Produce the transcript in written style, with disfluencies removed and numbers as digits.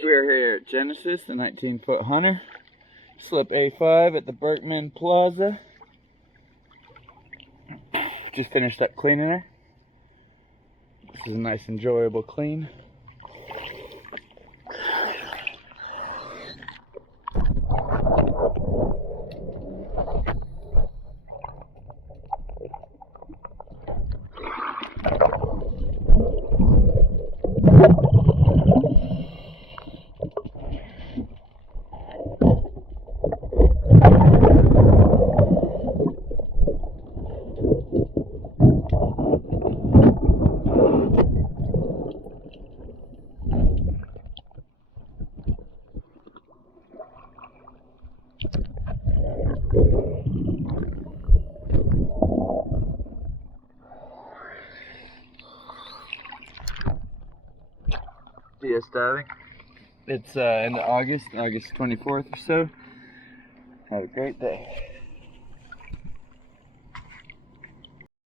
We're here at Genesis, the 19-foot hunter. Slip A5 at the Berkman Plaza. Just finished up cleaning her. This is a nice, enjoyable clean. DS diving. It's end of August 24th or so. Have a great day.